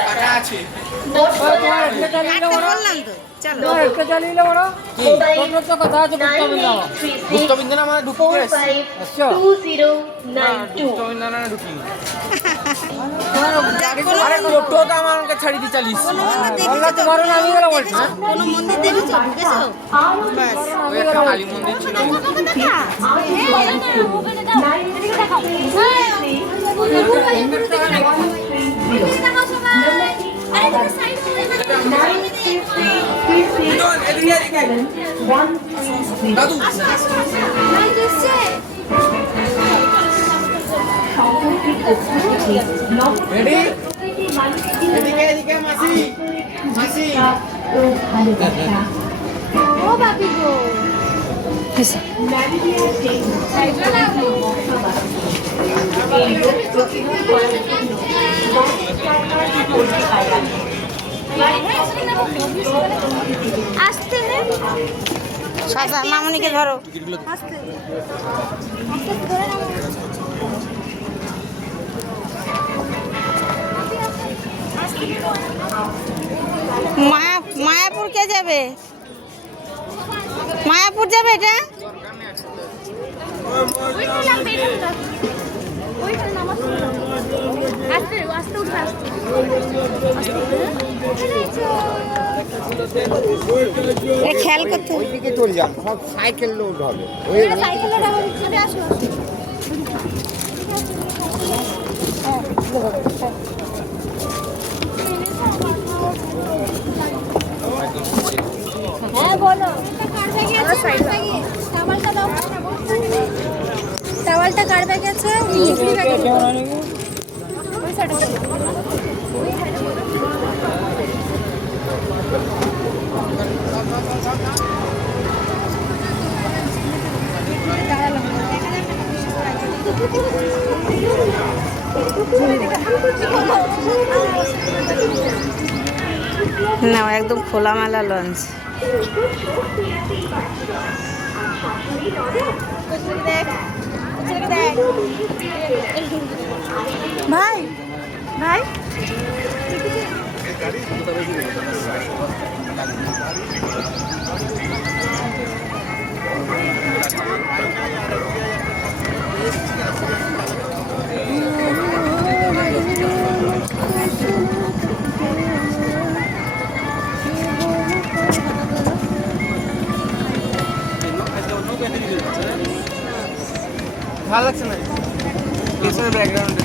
টাকা আছে। বললাম তো চলো একটা চালিয়ে নেবো না তোর তো কথা আছে গুপ্তবিন্দু না মানে ঢুকি আচ্ছা গুপ্তবিন্দু না ঢুকি আরে টোটো তো আমাকে ছাড়ি দিয়ে চালিস তোমারও নামি গেল বলছি কোনো মন্দির দেখেছো ঢুকেছো বাস ওই একটা কালী মন্দির ছিল দাদু রেডি এদিকে এদিকে মাসি মাসি ও বাপি গো আসতে সাজা মামনিকে ধরো আসতে মায়াপুর কে যাবে মায়াপুর যাবে এটা খেয়াল করতে ওইদিকে চলে যান সব সাইকেল লোড হবে হ্যাঁ বলো টাওয়ালটা কার ব্যাগে আছে না একদম খোলামেলা লঞ্চ ভাই ভাই ভালো লাগছে না পেছনে ব্যাকগ্রাউন্ডে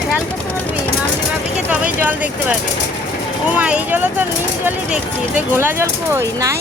খেয়াল করতে বলবি মামনি ভাবিকে তবেই জল দেখতে পাবে ও মা এই জলে তো নীল জলই দেখছি তো ঘোলা জল কই নাই